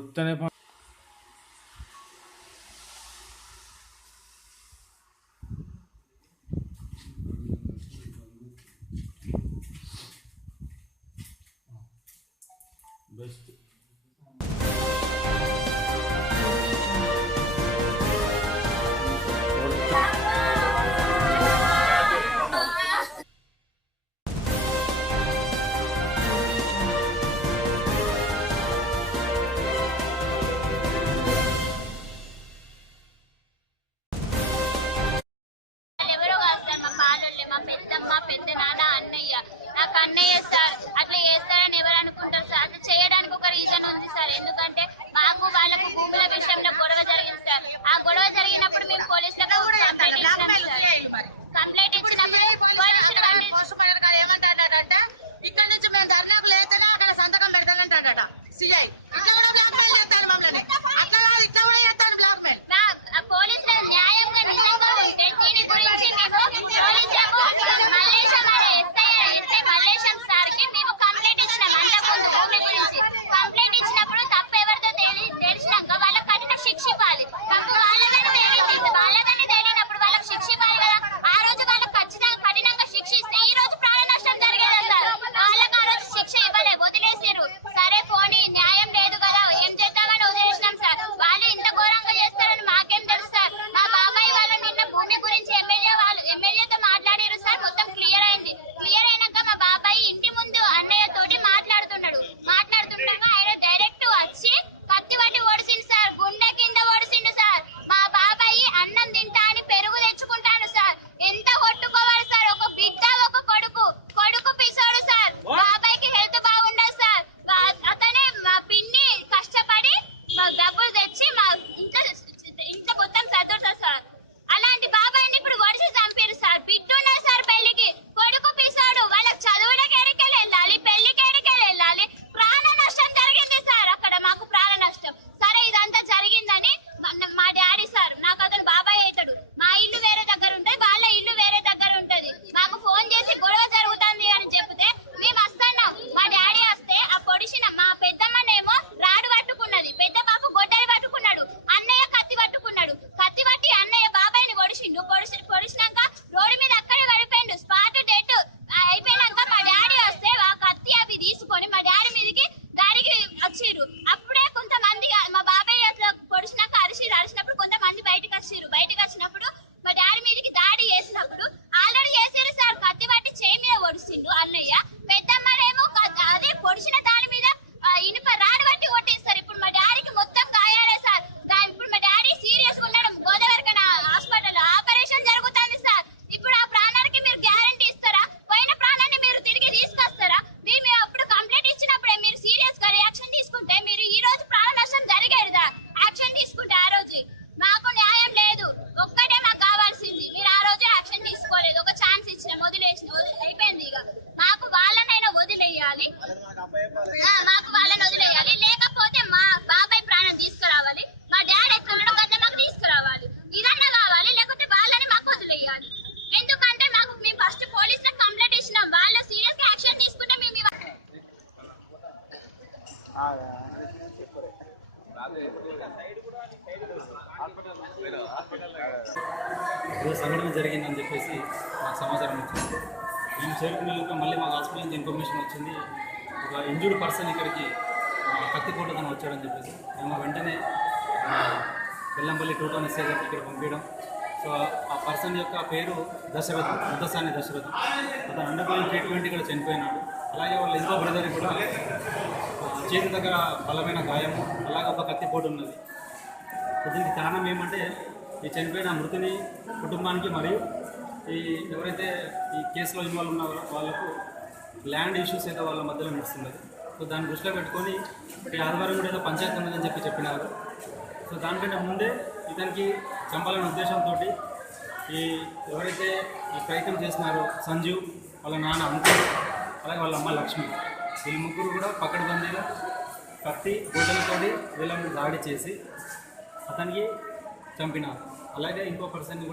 పొడుస్తూనే best. పెద్దమ్మ పెద్ద నాన్న అన్నయ్య నాకు అన్నయ్య సార్ అట్లా చేస్తారని ఎవరు అనుకుంటారు సార్? అది చేయడానికి ఒక రీజన్ ఉంది సార్. ఎందుకంటే మాకు వాళ్ళకు భూముల విషయంలో గొడవ జరిగింది సార్. ఆ గొడవ జరిగినప్పుడు మేము పోలీసులకు కంప్లైంట్ ఇచ్చినప్పుడు ఏమంటాడంటే ఇక్కడ నుంచి మేము ధర్నాకు లేస్తేనే అక్కడ సంతకం పెడతానంటాడట సిఐ. బయటకు వచ్చినప్పుడు మా డాడీ మీదకి దాడి చేసినప్పుడు ఆల్రెడీ చేసారు సార్. కత్తి పట్టి చేయి మీద ఒడిసిండు అన్నయ్య. పెద్దమ్మనేమో అదే పొడిచిన దాని మీద ఇనుప రాడు బట్టి కొట్టేస్తారు. ఇప్పుడు మా డాడీకి మొత్తం గాయాలే సార్. ఇప్పుడు మా డాడీ సీరియస్ ఉన్నాడు. గోదావరి హాస్పిటల్ ఆపరేషన్ జరుగుతుంది సార్. ఇప్పుడు ఆ ప్రాణానికి మీరు గ్యారంటీ ఇస్తారా? పోయిన ప్రాణాన్ని మీరు తిరిగి తీసుకొస్తారా? మేము అప్పుడు కంప్లైంట్ ఇచ్చినప్పుడే మీరు సీరియస్ గా రియాక్షన్ తీసుకుంటే మీరు ఈ రోజు ప్రాణ నష్టం జరిగేదా? యాక్షన్ తీసుకుంటే ఆ రోజు మాకు న్యాయం లేదు. ఒక్కటే మాకు కావాల్సింది. మీరు ఆ రోజు యాక్షన్ తీసుకోలేదు. ఒక ఛాన్స్ ఇచ్చిన అయిపోయింది. ఇక మాకు వాళ్ళనైనా వదిలేయాలి. లేకపోతే మా బాబాయ్ ప్రాణం తీసుకురావాలి. మా డాడీ ఎక్కడ కన్నా మాకు తీసుకురావాలి. ఇదన్నా కావాలి. లేకపోతే వాళ్ళని మాకు వదిలేయాలి. ఎందుకంటే మేము ఫస్ట్ పోలీసులకు కంప్లైంట్ ఇచ్చినాం. వాళ్ళు సీరియస్ గా యాక్షన్ తీసుకుంటే మేము ఏదో సంఘటన జరిగిందని చెప్పేసి మాకు సమాచారం వచ్చింది. మేము చేరుకునేలోగా మళ్ళీ మాకు హాస్పిటల్ నుంచి ఇన్ఫర్మేషన్ వచ్చింది. ఒక ఇంజూర్డ్ పర్సన్ ఇక్కడికి కత్తిపోటుతో వచ్చాడని చెప్పేసి మేము వెంటనే బెల్లంపల్లి 2 టౌన్ ఎస్ఐ గారికి ఇక్కడ పంపించడం. సో ఆ పర్సన్ యొక్క పేరు దశరథం, ముద్దసాని దశరథం. అతను అండర్గోయింగ్ ట్రీట్మెంట్ ఇక్కడ చనిపోయినాడు. అలాగే వాళ్ళ ఇంకో బ్రదర్ కూడా చేతి దగ్గర బలమైన గాయము, అలాగే ఒక కత్తిపోటు ఉన్నది. దీనికి కారణం ఏమంటే ఈ చనిపోయిన మృతుని కుటుంబానికి మరియు ఎవరైతే ఈ కేసులో ఇన్వాల్వ్ ఉన్న వాళ్ళకు ల్యాండ్ ఇష్యూస్ అయితే వాళ్ళ మధ్యలో నడుస్తున్నది. సో దాన్ని దృష్టిలో పెట్టుకొని ఈ ఆదివారం కూడా ఏదో పంచాయతీ ఉన్నదని చెప్పినారు. సో దానికంటే ముందే ఇతనికి చంపాలనే ఉద్దేశంతో ఎవరైతే ఈ ప్రయత్నం చేస్తున్నారో సంజీవ్, వాళ్ళ నాన్న అంకుల్, అలాగే వాళ్ళ అమ్మ లక్ష్మి, వీళ్ళు ముగ్గురు కూడా పకడ్బందీగా కత్తి గొడ్డలతోటి వీళ్ళని దాడి చేసి అతనికి చంపినారు. అలాగే ఇంకో పర్సన్